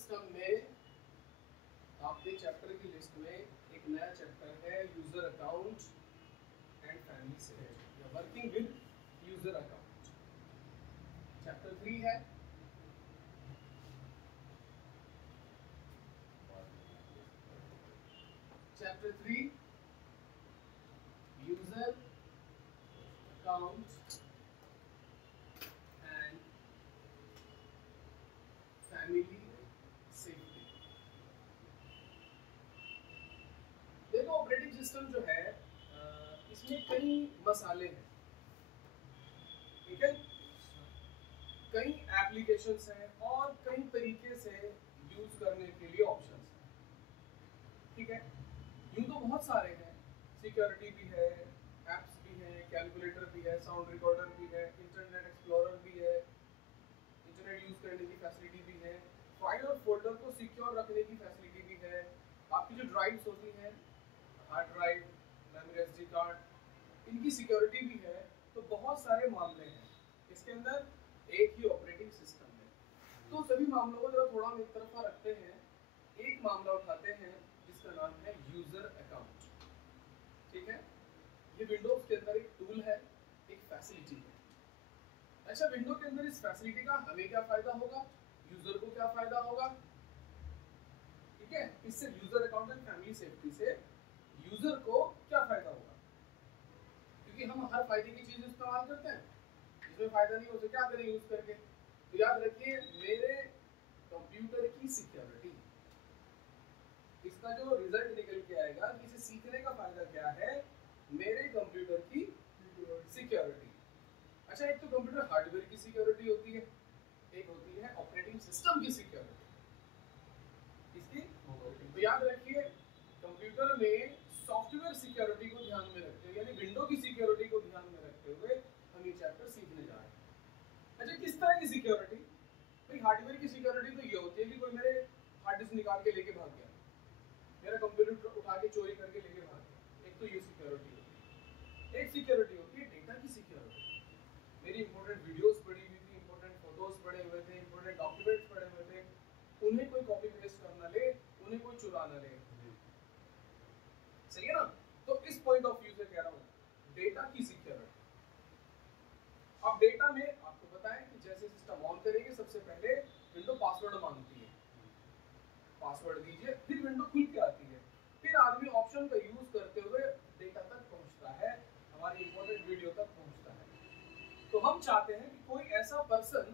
System में आपके chapter की लिस्ट में एक नया चैप्टर है user account and family safety या working with user account. Chapter 3 है। Chapter 3 user account and family safety. देखो ऑपरेटिंग सिस्टम जो है इसमें कई मसाले हैं, ठीक है, कई एप्लीकेशंस हैं और कई तरीके से यूज करने के लिए ऑप्शंस हैं, ठीक है। यूं तो बहुत सारे हैं, सिक्योरिटी भी है, एप्स भी हैं, कैलकुलेटर भी है, साउंड रिकॉर्डर भी है, इंटरनेट एक्सप्लोरर भी है, इंटरनेट यूज करने की फैसिलिटी भी है, फाइल और फोल्डर को सिक्योर रखने की फैसिलिटी भी है, आपकी जो ड्राइव्स होती हैं, hard drive, memory SD card, इनकी सिक्योरिटी भी है। तो बहुत सारे मामले हैं इसके अंदर, एक ही ऑपरेटिंग सिस्टम है। तो सभी मामलों को जरा थोड़ा हम एक तरफा रखते हैं, एक मामला उठाते हैं जिसका नाम है यूजर अकाउंट, ठीक है। ये विंडोज के अंदर एक टूल है, एक फैसिलिटी है। अच्छा, विंडो के अंदर इस फैसिलिटी का हमें क्या फायदा होगा, यूजर को क्या फायदा होगा, ठीक है। इससे user account and family safety से यूजर को क्या फायदा होगा, क्योंकि हम हर फायदे की चीज इस्तेमाल करते हैं, इसमें फायदा नहीं हो तो क्या करें यूज करके। तो याद रखिए, मेरे कंप्यूटर की सिक्योरिटी, इसका जो रिजल्ट निकल के आएगा कि इसे सीखने का फायदा क्या है, मेरे कंप्यूटर की सिक्योरिटी। अच्छा, एक तो कंप्यूटर हार्डवेयर की सिक्योरिटी होती है, एक होती है ऑपरेटिंग सिस्टम की सिक्योरिटी। इसकी तो याद रखिए, कंप्यूटर में सॉफ्टवेयर सिक्योरिटी को ध्यान में रखते हुए, यानी विंडो की सिक्योरिटी को ध्यान में रखते हुए हम ये चैप्टर सीखने जा रहे हैं। अच्छा, किस तरह की सिक्योरिटी? भाई हार्डवेयर की सिक्योरिटी तो ये होती है कि कोई मेरे हार्ड डिस्क निकाल के लेके भाग गया, मेरा कंप्यूटर उठा के चोरी करके लेके भाग गया, एक तो ये सिक्योरिटी होती है। एक सिक्योरिटी होती है डेटा की सिक्योरिटी। मेरी इंपॉर्टेंट वीडियोस पड़ी हुई थी, इंपॉर्टेंट फोटोज पड़े हुए थे, इंपॉर्टेंट डॉक्यूमेंट्स पड़े हुए थे, उन्हें कोई कॉपी पेस्ट करना ले, उन्हें कोई चुरा ना ले, सही है ना। तो इस पॉइंट ऑफ व्यू से कह रहा हूं डेटा की सिक्योरिटी। अब डेटा में आपको पता है कि जैसे सिस्टम ऑन करेंगे सबसे पहले विंडो पासवर्ड मांगती है, पासवर्ड दीजिए, फिर विंडो खुल के आती है, फिर आदमी ऑप्शन का यूज करते हुए डेटा तक पहुंचता है, हमारी इंपॉर्टेंट वीडियो तक पहुंचता है। तो हम चाहते हैं कि कोई ऐसा पर्सन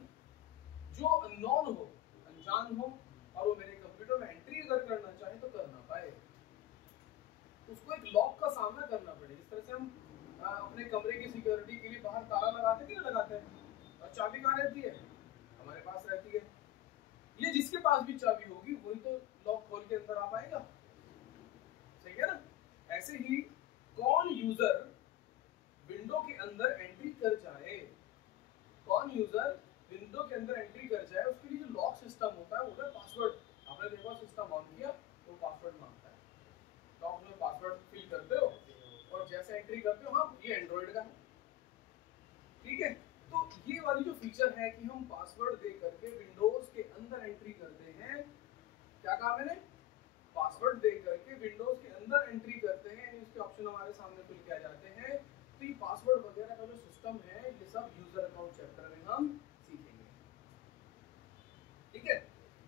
जो अननोन हो, अनजान हो, और वो मेरे कंप्यूटर में एंट्री अगर करना चाहे तो कर ना पाए, उसको एक लॉक का सामना करना पड़े। जिस तरह से हम अपने कमरे की सिक्योरिटी के लिए बाहर ताला लगाते कि ना लगाते हैं, और चाबी कहाँ रहती है, हमारे पास रहती है। ये जिसके पास भी चाबी होगी वही तो लॉक खोल के अंदर आ पाएगा, सही है ना। ऐसे ही कौन यूजर विंडो के अंदर एंट्री कर जाए, कौन यूजर विंडो के अंदर एंट्री कर जाए, उसके लिए जो लॉक सिस्टम होता है वो है पासवर्ड। आपने देखा सिस्टम ऑन किया तो पासवर्ड मांगता है, तो आप उसमें पासवर्ड फिल करते हो और जैसे एंट्री करते हो, हाँ ये एंड्रॉइड का है, ठीक है। तो ये वाली जो फीचर है कि हम पासवर्ड दे करके विंडोज के अंदर एंट्री करते हैं, क्या कहा मैंने, पासवर्ड दे करके विंडोज के अंदर एंट्री करते हैं, इसके ऑप्शन हमारे सामने खुल के आ जाते हैं। तो ये पासवर्ड वगैरह का जो सिस्टम है ये सब यूजर अकाउंट चैप्टर में हम सीखेंगे, ठीक है।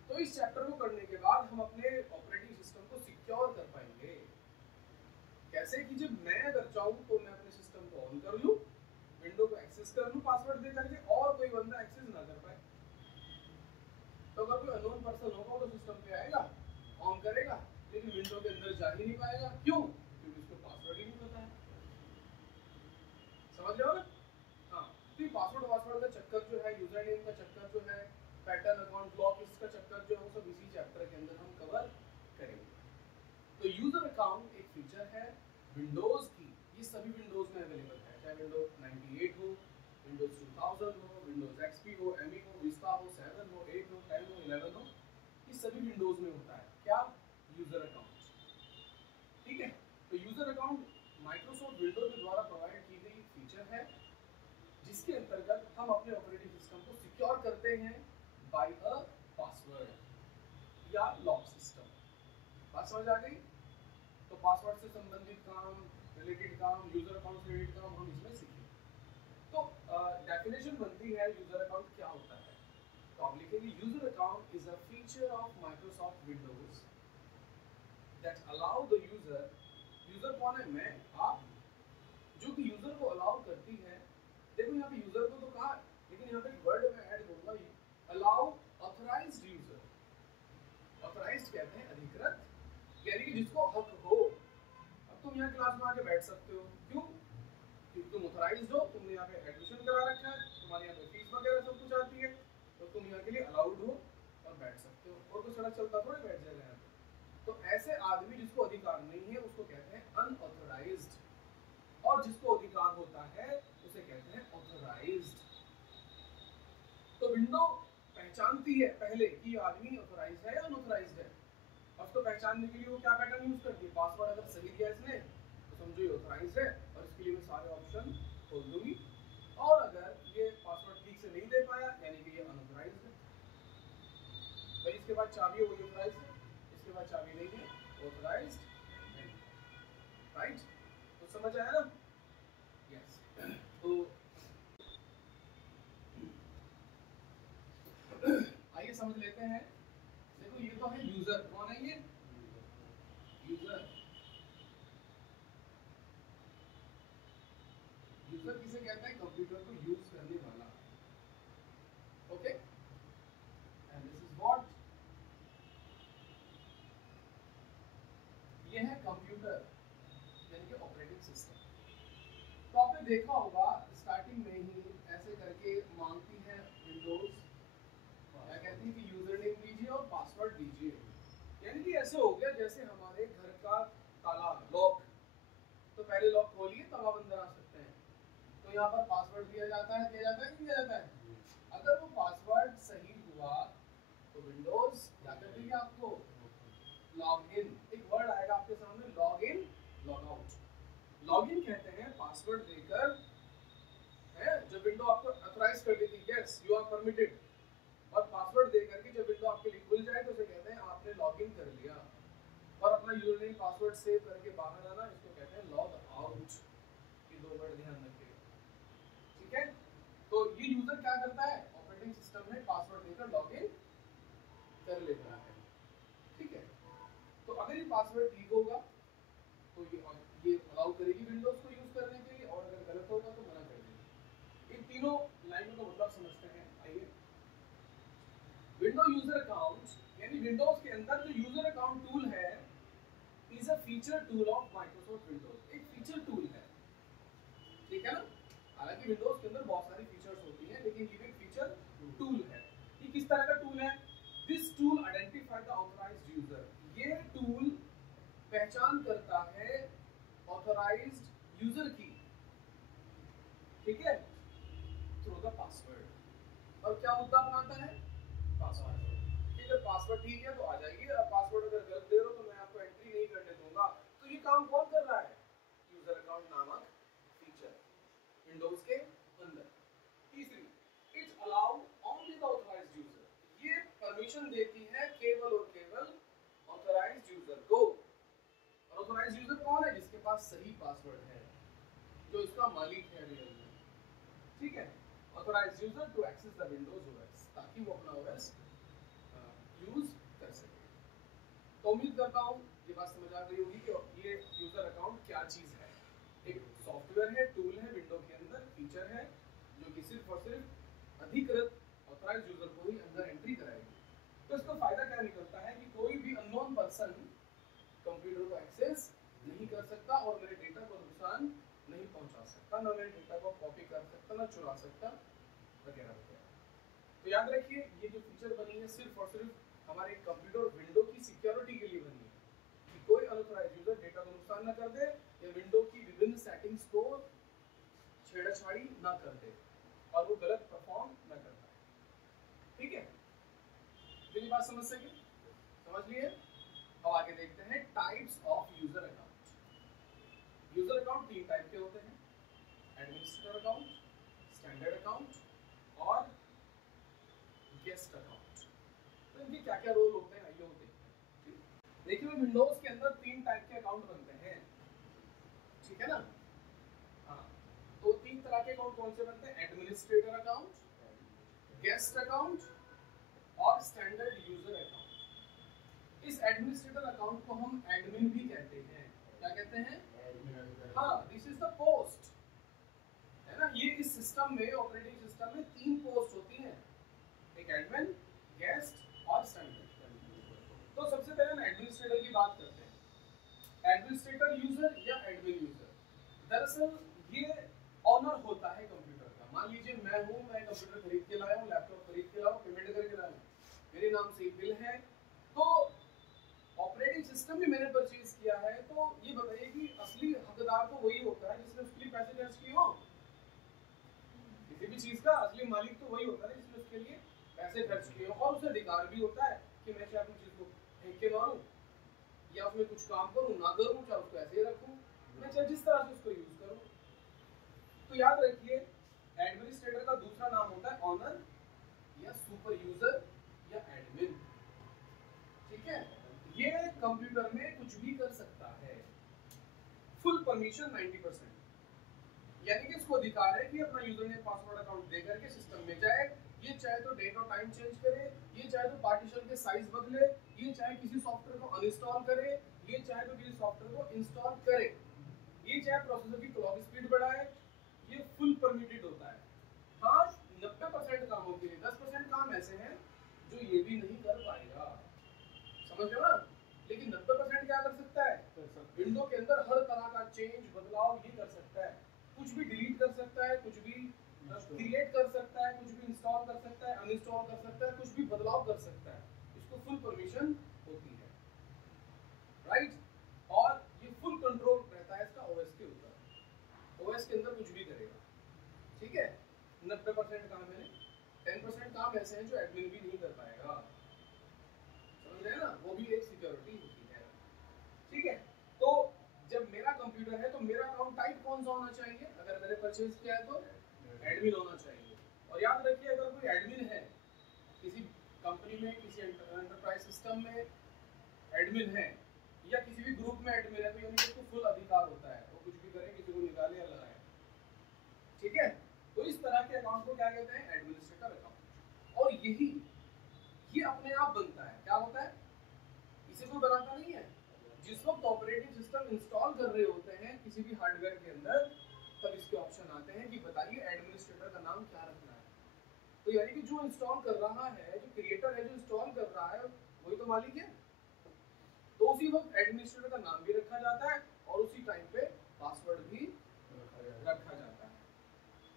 तो इस चैप्टर को करने के बाद हम अपने ऑपरेटिंग सिस्टम को सिक्योर कर पाएंगे। कैसे कि जब मैं अगर चाहूं तो मैं अपने सिस्टम को ऑन कर लूं, विंडो को एक्सेस कर लूं पासवर्ड दे करके, और कोई बंदा एक्सेस ना कर पाए। तो अगर कोई अननोन पर्सन होगा तो सिस्टम पे आएगा, ऑन करेगा, लेकिन विंडो के अंदर जा ही नहीं पाएगा। क्यों? क्योंकि उसको पासवर्ड ही नहीं पता है। समझ रहे हो ना? हाँ, तो ये पासवर्ड का चक्कर जो है, यूजर नेम का चक्कर जो है, पैटर्न अकाउंट ब्लॉक इसका चक्कर जो है, वो सब इसी चैप्टर के अंदर हम कवर करेंगे। तो यूजर अकाउंट एक फीचर है विंडोज की, ये सभी विंडोज में अवेलेबल है, चाहे विंडोज 98 हो, विंडोज 2000 हो, विंडोज एक्सपी हो, एमई हो, विस्टा हो, 7 हो, 8 हो, 10 हो, 11 हो, ये सभी विंडोज में होता है। क्या? यूजर अकाउंट, ठीक है। तो यूजर अकाउंट माइक्रोसॉफ्ट विंडोज के द्वारा प्रोवाइड की गई एक फीचर है, जिसके अंतर्गत हम अपने ऑपरेटिंग सिस्टम को सिक्योर करते हैं बाय अ पासवर्ड। या लॉक सिस्टम। बात समझ आ गई? तो पासवर्ड से संबंधित काम, रिलेटेड काम, यूजर अकाउंट से रिलेटेड काम हम इसमें सीखेंगे। तो डेफिनेशन बनती है यूजर अकाउंट क्या होता है। तो आप लिखेंगे user account is a feature of Microsoft Windows that allow the user, user कौन है? मैं, आप, जो कि यूजर को अलाउ करती है। देखो यहाँ पे यूजर को तो कहा, लेकिन यहाँ पे एक वर्ड मैं ऐड करूंगा, अलाउ ऑथराइज्ड यूजर। ऑथराइज्ड कहते हैं अधिकृत, यानी कि जिसको हक हो। अब तुम यहाँ क्लास में आके बैठ सकते हो, क्यों? क्योंकि तुम ऑथराइज्ड हो, तुमने यहाँ पे एडमिशन करा रखा है, तुम्हारे यहाँ पे फीस वगैरह सब कुछ आती है, तो तुम यहाँ के लिए अलाउड हो और बैठ सकते हो। और तो सड़क चलता थोड़ी बैठ जाएगा यहाँ पे। तो ऐसे आदमी जिसको अधिकार नहीं है उसको कहते हैं अनऑथराइज्ड, और जिसको अधिकार होता है उसे कहते हैं ऑथराइज्ड। तो विंडो पहचानती है पहले कि आदमी ऑथराइज्ड है या अनऑथराइज्ड है। और उसको पहचानने के लिए वो क्या पैटर्न यूज करती है? पासवर्ड अगर सही दिया इसने तो समझो ये ऑथराइज्ड है, और इसके लिए मैं सारे ऑप्शन खोल दूंगी। और अगर ये पासवर्ड ठीक से नहीं दे पाया यानी कि ये अनऑथराइज्ड है। भाई इसके बाद चाबी है वो ऑथराइज्ड है, इसके बाद चाबी नहीं है ऑथराइज्ड नहीं, राइट? तो समझ आया ना? यस। तो आइए समझ लेते हैं। देखो ये तो है यूजर, कौन है ये? यूजर। यूजर किसे कहते हैं? कंप्यूटर को यूज करने वाला। Okay, and this is what, ये है कंप्यूटर यानी कि ऑपरेटिंग सिस्टम। तो आपने देखा होगा स्टार्टिंग में ही ऐसे करके मांगती है विंडोज, क्या कहती है कि यूजर नेम दीजिए और पासवर्ड दीजिए। यानी कि ऐसे हो गया जैसे हमारे घर का ताला, लॉक। तो पहले लॉक खोलिए तब आप अंदर आ सकते हैं। तो यहाँ पर पासवर्ड दिया जाता है, दिया जाता है कि दिया जाता है? अगर वो पासवर्ड सही हुआ तो विंडोज क्या कर देगी आपको? Log in. एक वर्ड आएगा आपके सामने, log in, log out. Log in कहते हैं पासवर्ड देकर, है जब विंडो आपको ऑथराइज कर देती है, यस यू आर परमिटेड, और पासवर्ड देकर के जब विंडो आपके लिए खुल जाए तो उसे कहते हैं आपने लॉग इन कर लिया। और अपना यूजर नेम पासवर्ड सेव करके बाहर आना, इसको कहते हैं लॉग आउट। ये दो वर्ड ध्यान रखिएगा, ठीक है? तो ये यूजर क्या करता है? ऑपरेटिंग सिस्टम में पासवर्ड देकर लॉग इन कर लेता है, ठीक है? तो अगर ये पासवर्ड ठीक होगा तो ये अलाउ करेगी विंडोज को यूज करने के लिए, और अगर गलत होगा तो मना कर देगी। इन तीनों लाइनों का मतलब समझते हैं। आइए, विंडो यूजर अकाउंट यानी विंडोज के अंदर जो यूजर अकाउंट टूल है is a feature tool of Microsoft Windows. एक फीचर टूल है, ठीक है ना? हालांकि विंडोज के अंदर बहुत सारी फीचर्स होती हैं, लेकिन ये एक फीचर टूल है। ये किस तरह का टूल है? This tool identify the authorised user. ये टूल पहचान करता है ऑथराइज्ड यूजर की, ठीक है, थ्रू द पासवर्ड। और क्या मुद्दा बनाता है? पासवर्ड। ठीक है, पासवर्ड ठीक है तो आ जाएगी, पासवर्ड अगर गलत दे रहे हो तो मैं आपको एंट्री नहीं करने दूंगा। तो ये काम कौन कर रहा है? यूजर अकाउंट नामक फीचर विंडोज के अंदर। तीसरी, it allow only the authorised user. ये परमिशन देती है केवल और केवल ऑथराइज्ड यूजर को। ऑथराइज्ड यूजर कौन है? जिसके पास सही पासवर्ड है, जो इसका मालिक है रियल में, ठीक है? Authorised user to access the Windows OS, ताकि वो अपना ओएस यूज कर सके। तो उम्मीद करता हूँ ये बात समझ आ गई होगी कि ये यूजर अकाउंट क्या चीज है। एक सॉफ्टवेयर है, टूल है विंडो के अंदर, फीचर है जो कि सिर्फ और सिर्फ अधिकृत ऑथराइज्ड यूजर को ही अंदर एंट्री कराएगी। तो इसका फायदा क्या निकलता है कि कोई भी अननोन पर्सन कंप्यूटर को एक्सेस नहीं कर सकता और मेरे डेटा को नुकसान नहीं पहुंचा सकता, ना मेरे डेटा को कॉपी कर सकता, ना चुरा सकता, वगैरह वगैरह। तो याद रखिए ये जो फीचर बनी है सिर्फ और सिर्फ हमारे कंप्यूटर विंडो की सिक्योरिटी के लिए बनी है कि कोई अनऑथराइज्ड यूजर डेटा को नुकसान ना कर दे या विंडो की विभिन्न सेटिंग्स को छेड़छाड़ी ना कर दे और वो गलत परफॉर्म ना कर पाए, ठीक है? मेरी बात समझ सके? समझ लिए? अब आगे देखते हैं types of user account. User account तीन टाइप के होते हैं, एडमिनिस्ट्रेटर अकाउंट, स्टैंडर्ड अकाउंट और गेस्ट अकाउंट। तो इनके क्या क्या रोल होते हैं आइए होते हैं। देखिए विंडोज के अंदर 3 टाइप के अकाउंट बनते हैं, ठीक है ना। हाँ, तो 3 तरह के अकाउंट कौन से बनते हैं? एडमिनिस्ट्रेटर अकाउंट, गेस्ट अकाउंट और स्टैंडर्ड यूजर अकाउंट। इस एडमिनिस्ट्रेटर अकाउंट को हम एडमिन भी कहते हैं। क्या कहते हैं? हाँ, दिस इज द पोस्ट, है ना। ये इस सिस्टम में, ऑपरेटिंग सिस्टम में 3 पोस्ट होती हैं, एक एडमिन, गेस्ट और स्टैंडर्ड। तो सबसे पहले हम एडमिनिस्ट्रेटर की बात करते हैं। एडमिनिस्ट्रेटर यूजर या एडमिन यूजर, दरअसल ये ऑनर होता है कंप्यूटर का। मान लीजिए मैं हूँ, मैं कंप्यूटर खरीद के लाया हूँ, लैपटॉप खरीद के लाया हूँ, पेमेंट करके लाया हूँ, मेरे नाम से बिल है, तो ऑपरेटिंग सिस्टम भी मैंने परचेज किया है। तो ये बताइए कि असली हकदार तो वही होता है जिसने उसके लिए पैसे खर्च किए हो। किसी भी चीज का असली मालिक तो वही होता है जिसने उसके लिए पैसे खर्च किए हो, और उसे अधिकार भी होता है कि मैं चाहे अपनी चीज को फेंक के मारूं या उसमें कुछ काम करूं ना करूं, चाहे उसको ऐसे ही रखूं, मैं चाहे जिस तरह से उसको यूज करूं। तो याद रखिए एडमिनिस्ट्रेटर का दूसरा नाम होता है ऑनर या सुपर यूजर या एडमिन, ठीक है। ये कंप्यूटर में कुछ भी कर सकता है, फुल परमिशन 90%, यानी कि इसको अधिकार है कि अपना यूजर नेम पासवर्ड अकाउंट दे करके सिस्टम में जाए, ये चाहे तो डेट और टाइम चेंज करे, ये चाहे तो पार्टीशन के साइज बदले, ये चाहे किसी सॉफ्टवेयर को अनइंस्टॉल करे, ये चाहे तो किसी सॉफ्टवेयर को इंस्टॉल करे, ये चाहे प्रोसेसर की क्लॉक स्पीड बढ़ाए, ये फुल परमिटेड होता है। हाँ, 90% कामों के लिए 10% काम ऐसे हैं जो ये भी नहीं कर पाएगा, समझ रहे हो ना। लेकिन 90% क्या कर सकता है? विंडो के अंदर हर तरह का चेंज, बदलाव ये कर सकता है, कुछ भी डिलीट कर सकता है, कुछ भी क्रिएट कर सकता है, कुछ भी इंस्टॉल कर सकता है, अनइंस्टॉल कर सकता है, कुछ भी बदलाव कर सकता है। इसको फुल परमिशन होती है, राइट। और ये फुल कंट्रोल रहता है इसका ओएस के ऊपर, ओएस के अंदर कुछ भी करेगा, ठीक है। 90% काम है, 10% काम ऐसे हैं जो एडमिन भी नहीं कर पाएगा, समझ रहे हैं ना, वो भी एक सिक्योरिटी होती है, ठीक है। तो जब मेरा कंप्यूटर है तो मेरा अकाउंट टाइप कौन सा होना चाहिए? अगर मैंने परचेज किया है तो एडमिन होना चाहिए। और याद रखिए अगर कोई एडमिन है किसी कंपनी में, किसी एंटरप्राइज सिस्टम में एडमिन है, या किसी भी ग्रुप में एडमिन है, तो यानी कि उसको फुल अधिकार होता है, वो कुछ भी करे, किसी को निकाले या लगाए, ठीक है। तो इस तरह के अकाउंट को क्या कहते हैं? Administrator account. और यही ये अपने आप बनता है, क्या होता है? इसे कोई बनाता नहीं है। जिस वक्त ऑपरेटिंग सिस्टम इंस्टॉल कर रहे होते हैं किसी भी हार्डवेयर के अंदर, तब इसके ऑप्शन आते हैं कि बताइए एडमिनिस्ट्रेटर का नाम क्या रखना है। तो यानी कि जो इंस्टॉल कर रहा है, जो क्रिएटर है, जो इंस्टॉल कर रहा है, वही तो मालिक है। तो उसी वक्त एडमिनिस्ट्रेटर का नाम भी रखा जाता है और उसी टाइम पे पासवर्ड भी रखा जाता है।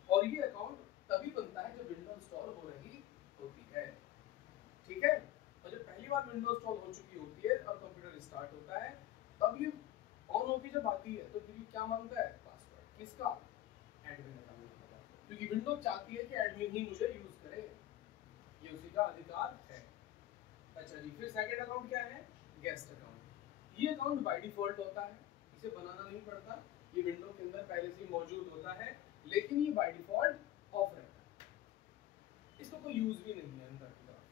और ये अकाउंट तभी बनता है जब विंडो इंस्टॉल हो रही होती है, ठीक है। और जब पहली बार विंडो इंस्टॉल हो चुकी होती है और कंप्यूटर स्टार्ट होता है, तब ये ऑन होती जब आती है तो फिर ये क्या मांगता है? पासवर्ड। किसका? एडमिन का। क्योंकि विंडो चाहती है कि एडमिन ही मुझे यूज करे, ये उसी का अधिकार है। अच्छा जी, फिर सेकंड अकाउंट क्या है? Guest account. ये अकाउंट बाय डिफॉल्ट होता है, इसे बनाना नहीं पड़ता, ये विंडो के अंदर पहले से ही मौजूद होता है, लेकिन ये बाय डिफॉल्ट ऑफ रहता है, इसको कोई यूज भी नहीं है अंदर की तरफ।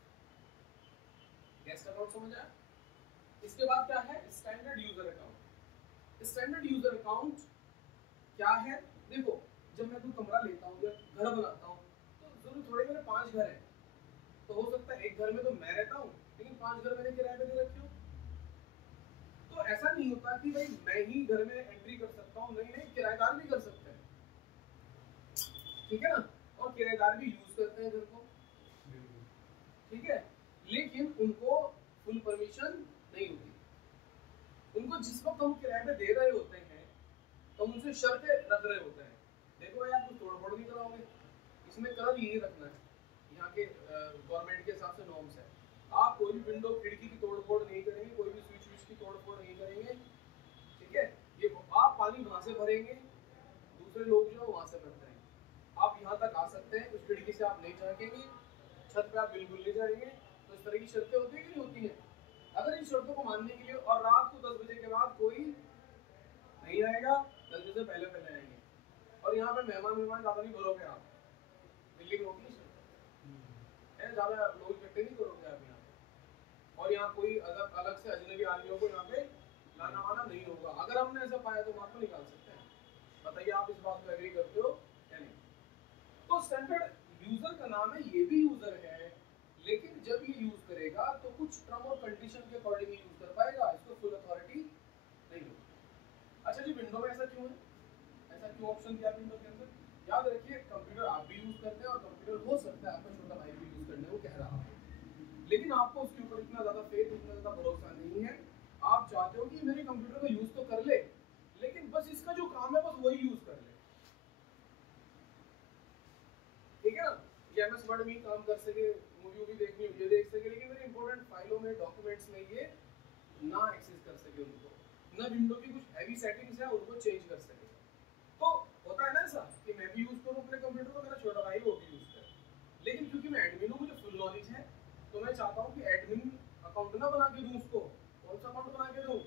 गेस्ट अकाउंट समझ आया? इसके बाद क्या है? Standard user account. Standard user account क्या है? देखो, जब मैं कोई कमरा लेता हूँ या घर बनाता हूँ तो जरूर थोड़े मेरे 5 घर हैं, तो हो सकता है एक घर में तो मैं रहता हूँ लेकिन 5 घर मैंने किराए पे दे रखे हो। तो ऐसा नहीं होता कि भाई मैं ही घर में एंट्री कर सकता हूँ, नहीं नहीं, किराएदार भी कर सकते हैं, ठीक है ना। और किराएदार भी यूज करते हैं घर को, ठीक है, लेकिन उनको फुल परमिशन नहीं होती। उनको जिस वक्त हम किराए पे दे रहे होते हैं तो हम उनसे शर्तें रख रहे होते हैं, देखो भाई आप कुछ तोड़ फोड़ नहीं कराओगे, इसमें कलर यही रखना है, यहाँ के गवर्नमेंट के हिसाब से नॉर्म्स है, आप कोई भी विंडो खिड़की की तोड़ फोड़ नहीं करेंगे, कोई भी स्विच विच की तोड़ फोड़ नहीं करेंगे, ठीक है। ये आप पानी वहां से भरेंगे, दूसरे लोग जो वहां से भरते हैं, आप यहाँ तक आ सकते हैं, उस खिड़की से आप नहीं झांकेंगे, छत पे आप बिल्कुल नहीं जाएंगे। तो इस तरह की शर्तें होती है कि नहीं होती है? अगर इन शर्तों को मानने के लिए और रात को 10 बजे के बाद कोई नहीं आएगा, 10 बजे से पहले पहले आएंगे, और यहाँ पे मेहमान ज्यादा नहीं भरोगे आप, दिल्ली में होती है ज्यादा लोग इकट्ठे नहीं करोगे आप यहाँ पे, और यहाँ कोई अलग अलग से अजनबी आदमियों को यहाँ पे लाना वाना नहीं होगा। अगर हमने ऐसा पाया तो वहाँ पर निकाल सकते हैं। बताइए आप इस बात पर एग्री करते हो या नहीं? तो स्टैंडर्ड यूजर का नाम है, ये भी यूजर है, लेकिन जब ये यूज करेगा तो कुछ टर्म और कंडीशन के अकॉर्डिंग यूज कर पाएगा, इसको फुल अथॉरिटी नहीं होगी। अच्छा जी, विंडो में ऐसा क्यों है? ऐसा क्यों ऑप्शन दिया विंडो के अंदर? याद रखिए, कंप्यूटर आप भी यूज करते हैं और कंप्यूटर हो सकता है आपका छोटा भाई भी यूज करने को कह रहा है, लेकिन आपको उसके ऊपर इतना ज्यादा फेथ, इतना ज्यादा भरोसा नहीं है। आप चाहते हो कि मेरे कंप्यूटर को यूज तो कर ले, लेकिन बस इसका जो काम है बस वही यूज कर ले, ठीक है ना? ये एमएस वर्ड में काम कर सके, मूवी भी देखनी हो ये देख सके, लेकिन मेरे इंपॉर्टेंट फाइलों में, डॉक्यूमेंट्स में ये ना एक्सेस कर सके उनको, ना विंडो की कुछ हैवी सेटिंग्स है उनको चेंज कर सके। तो होता है ना ऐसा कि मैं भी यूज करूं अपने कंप्यूटर को, मेरा छोटा भाई वो भी यूज करे, लेकिन क्योंकि मैं एडमिन हूं, मुझे फुल नॉलेज है, तो मैं चाहता हूं कि एडमिन अकाउंट ना बना के दूं उसको। कौन सा अकाउंट बना के दूं?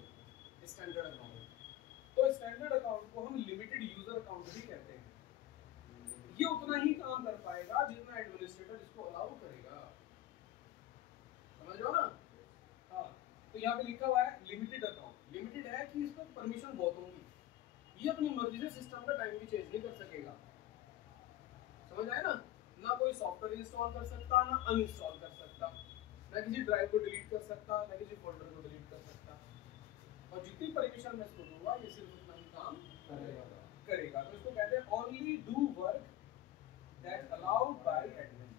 Standard account. तो स्टैंडर्ड अकाउंट को हम लिमिटेड यूजर अकाउंट भी कहते हैं। ये उतना ही काम कर पाएगा जितना एडमिनिस्ट्रेटर इसको अलाउ करेगा। समझ रहे हो ना? हाँ, तो यहाँ पे लिखा हुआ है लिमिटेड अकाउंट। लिमिटेड है कि इसको परमिशन बहुत होंगी, ये अपनी मर्जी से सिस्टम का टाइम भी चेंज नहीं कर सकेगा। समझ आए ना? ना कोई सॉफ्टवेयर इंस्टॉल कर सकता, ना अनइंस्टॉल कर सकता, ना किसी ड्राइव को डिलीट कर सकता, ना किसी फोल्डर को डिलीट कर सकता। और जितनी परमिशन मैं इसको दूंगा ये सिर्फ उतना ही काम करेगा। तो इसको कहते हैं only do work that allowed by admin.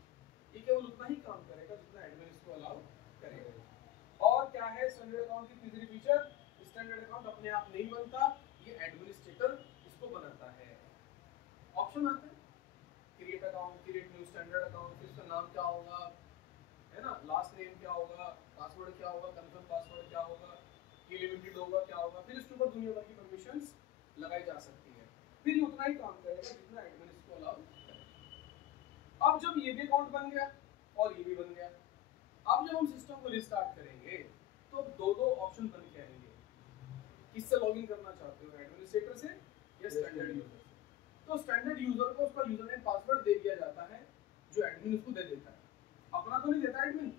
ये केवल उतना ही काम करेगा जितना एडमिन इसको अलाउ करेगा। और क्या है स्टैंडर्ड अकाउंट की तीसरी फीचर? स्टैंडर्ड अकाउंट अपने आप नहीं बनता, ये एडमिनिस्ट्रेटर इसको बनाता है। ऑप्शन आते हैं, create account, create new standard account, फिर इसका नाम क्या होगा, है ना, लास्ट नेम क्या होगा, पासवर्ड क्या होगा, कंफर्म पासवर्ड क्या होगा, ये लिमिटेड होगा क्या होगा, फिर इसके ऊपर दुनिया भर की परमिशंस लगाई जा सकती है। फिर ये उतना ही काम करेगा जितना एडमिन इसको अलाउ करेगा। अब जब ये भी अकाउंट बन गया और ये भी बन गया, अब जब हम सिस्टम को रिस्टार्ट करेंगे तो दो ऑप्शन बन के आएंगे, किससे लॉगिन करना चाहते हो, एडमिनिस्ट्रेटर से या स्टैंडर्ड यूजर से। तो स्टैंडर्ड यूजर को उसका यूजर नेम पासवर्ड दे दिया जाता है जो एडमिन उसको दे देता है, अपना तो नहीं देता एडमिन।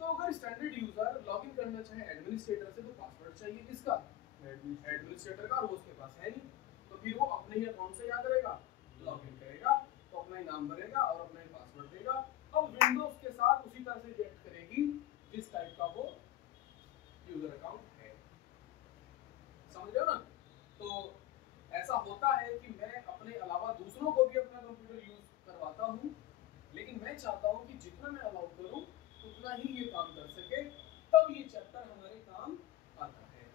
तो अगर स्टैंडर्ड यूजर लॉगिन करना चाहे एडमिनिस्ट्रेटर से तो पासवर्ड चाहिए किसका? एडमिनिस्ट्रेटर का, और वो उसके पास है नहीं, तो फिर वो अपने ही अकाउंट से क्या करेगा? लॉगिन करेगा, तो अपना ही नाम भरेगा और अपना ही पासवर्ड देगा। अब विंडोज के साथ उसी तरह से रिएक्ट करेगी जिस टाइप का वो यूजर अकाउंट है। समझ रहे हो ना? तो ऐसा होता है कि मैं अपने अलावा दूसरों को भी अपना कंप्यूटर यूज करवाता हूँ, लेकिन मैं चाहता हूँ कि जितना मैं अलाउ करूँ उतना ही ये काम कर सके, तब ये चैप्टर हमारे काम आता है।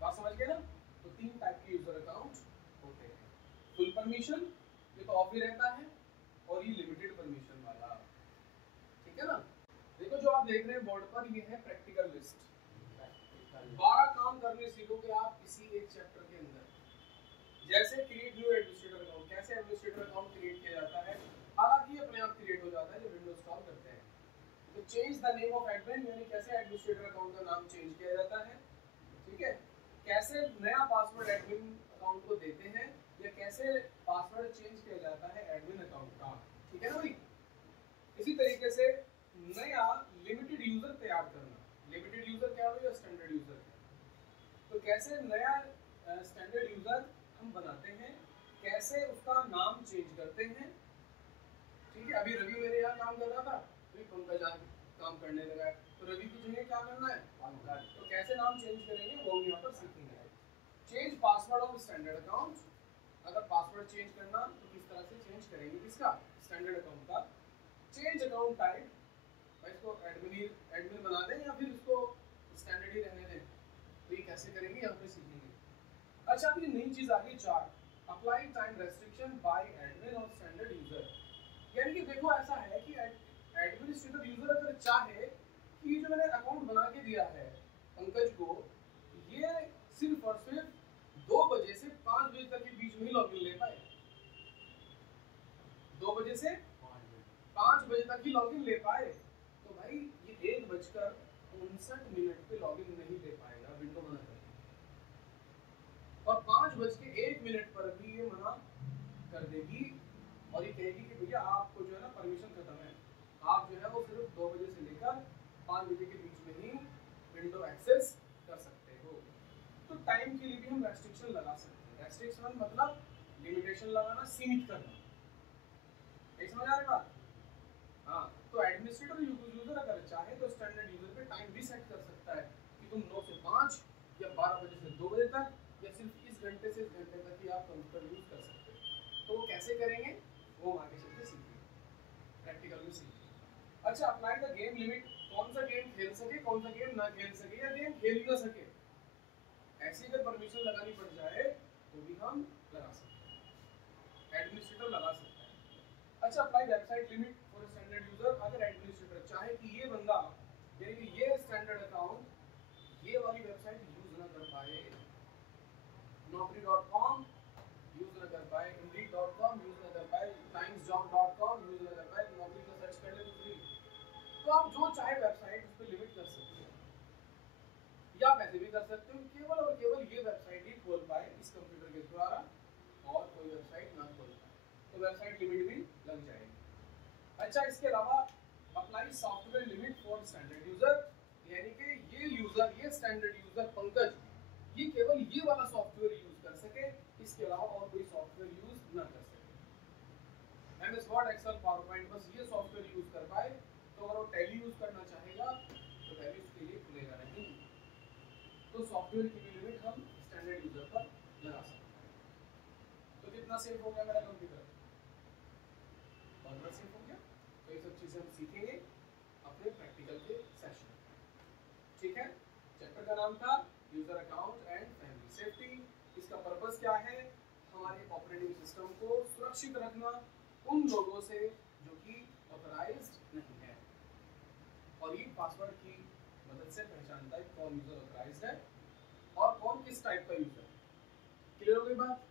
बात समझ गए ना? तो तीन टाइप के यूजर अकाउंट होते हैं, फुल परमिशन, ये तो ऑफ ही रहता है, और ये लिमिटेड परमिशन वाला, ठीक है ना? देखो जो आप देख रहे हैं बोर्ड पर, ये है प्रैक्टिकल लिस्ट। 12 काम करने सीखोगे आप इसी एक चैप्टर के अंदर। जैसे क्रिएट न्यू एडमिनिस्ट्रेटर अकाउंट, कैसे एडमिनिस्ट्रेटर अकाउंट क्रिएट किया जाता है, हालांकि अपने आप क्रिएट हो जाता है जब विंडोज इंस्टॉल करते हैं। तो change the name of admin, यानी कैसे एडमिनिस्ट्रेटर अकाउंट का नाम चेंज किया जाता है, ठीक है? कैसे नया पासवर्ड एडमिन अकाउंट को देते हैं, या कैसे पासवर्ड चेंज किया जाता है एडमिन अकाउंट का, ठीक है ना भाई? इसी तरीके से नया लिमिटेड यूजर तैयार करना, लिमिटेड यूजर क्या होगा, स्टैंडर्ड यूजर, तो कैसे नया स्टैंडर्ड यूजर हम बनाते हैं, कैसे उसका नाम चेंज करते हैं, ठीक है? अभी रवि मेरे यहाँ काम कर रहा था, अभी पंकज काम करने लगा है, तो रवि की जगह क्या करना है, पंकज। तो कैसे नाम चेंज करेंगे वो हम यहाँ पर सीखेंगे। Change password of standard account, अगर पासवर्ड चेंज करना तो किस तरह से चेंज करेंगे, किसका? स्टैंडर्ड अकाउंट का। चेंज अकाउंट टाइप, भाई इसको एडमिन बना दें या फिर इसको स्टैंडर्ड ही रहने दें, तो ये कैसे करेंगे यहाँ पे सीखेंगे। अच्छा, अभी नई चीज आ गई, chart, apply time restriction by admin और स्टैंडर्ड यूजर। यानी कि देखो ऐसा है कि एडमिनिस्ट्रेटर यूजर अगर चाहे कि जो मैंने अकाउंट बना के दिया है पंकज को, ये सिर्फ और सिर्फ 2 बजे से 5 बजे तक के बीच में ही लॉगिन ले पाए, 2 बजे से 5 बजे तक ही लॉगिन ले पाए, तो भाई ये 1:59 पे लॉगिन नहीं ले पाएगा विंडो बना कर, और 5:01 पर भी ये मना कर देगी और ये कहेगी कि भैया आपको जो है ना परमिशन खत्म है, आप जो है वो सिर्फ 2 बजे से लेकर 5 बजे रिस्ट्रिक्शन मतलब लिमिटेशन लगाना, सीमित करना। एक समझ आ रही बात? हाँ, तो एडमिनिस्ट्रेटर यूजर अगर चाहे तो स्टैंडर्ड यूजर पे टाइम भी सेट कर सकता है कि तुम 9 से 5 या 12 बजे से 2 बजे तक या सिर्फ इस घंटे से इस घंटे तक ही आप कंप्यूटर यूज कर सकते हो। तो वो कैसे करेंगे वो आगे चल के सीखेंगे, प्रैक्टिकल में सीखेंगे। अच्छा, अप्लाई द गेम लिमिट, कौन सा गेम खेल सके, कौन सा गेम ना खेल सके या गेम खेल ही ना सके, ऐसी अगर परमिशन लगानी पड़ जाए तो भी हम लगा सकते हैं, एडमिनिस्ट्रेटर लगा सकता है। अच्छा, apply website limit for standard user, अगर एडमिनिस्ट्रेटर चाहे कि ये बंदा यानी कि ये स्टैंडर्ड अकाउंट ये वाली वेबसाइट यूज ना कर पाए, naukri.com यूज ना कर पाए, indeed.com यूज ना कर पाए, timesjob.com यूज ना कर पाए, नौकरी का सर्च कर ले दूसरी, तो आप जो चाहे वेबसाइट उस पर लिमिट कर सकते हो या वैसे भी कर सकते हो केवल और केवल ये वेबसाइट ही खोल पाए इस कंप्यूटर के द्वारा और कोई वेबसाइट ना खोल पाए, तो वेबसाइट लिमिट भी लग जाएगी। अच्छा, इसके अलावा apply software limit for standard user, यानी कि ये यूजर, ये स्टैंडर्ड यूजर पंकज, ये केवल ये वाला सॉफ्टवेयर यूज कर सके, इसके अलावा और कोई सॉफ्टवेयर यूज ना कर सके। एमएस वर्ड, एक्सेल, पावरपॉइंट, बस ये सॉफ्टवेयर यूज कर पाए। तो अगर वो टैली यूज करना चाहेगा तो टैली उसके लिए खुलेगा नहीं, तो सॉफ्टवेयर की भी लिमिट हम स्टैंडर्ड यूजर पर लगा सकते हैं। तो कितना सेफ हो गया मेरा कंप्यूटर, बहुत बड़ा सेफ हो गया। तो ये सब चीजें हम सीखेंगे अपने प्रैक्टिकल के सेशन में, ठीक है। चैप्टर का नाम था user account and family safety. इसका पर्पस क्या है, हमारे ऑपरेटिंग सिस्टम को सुरक्षित रखना उन लोगों से जो कि ऑथराइज्ड नहीं है, और ये पासवर्ड की मदद से पहचानता है कौन यूजर ऑथराइज्ड है और कौन किस टाइप का यूजर है। क्लियर हो गई बात?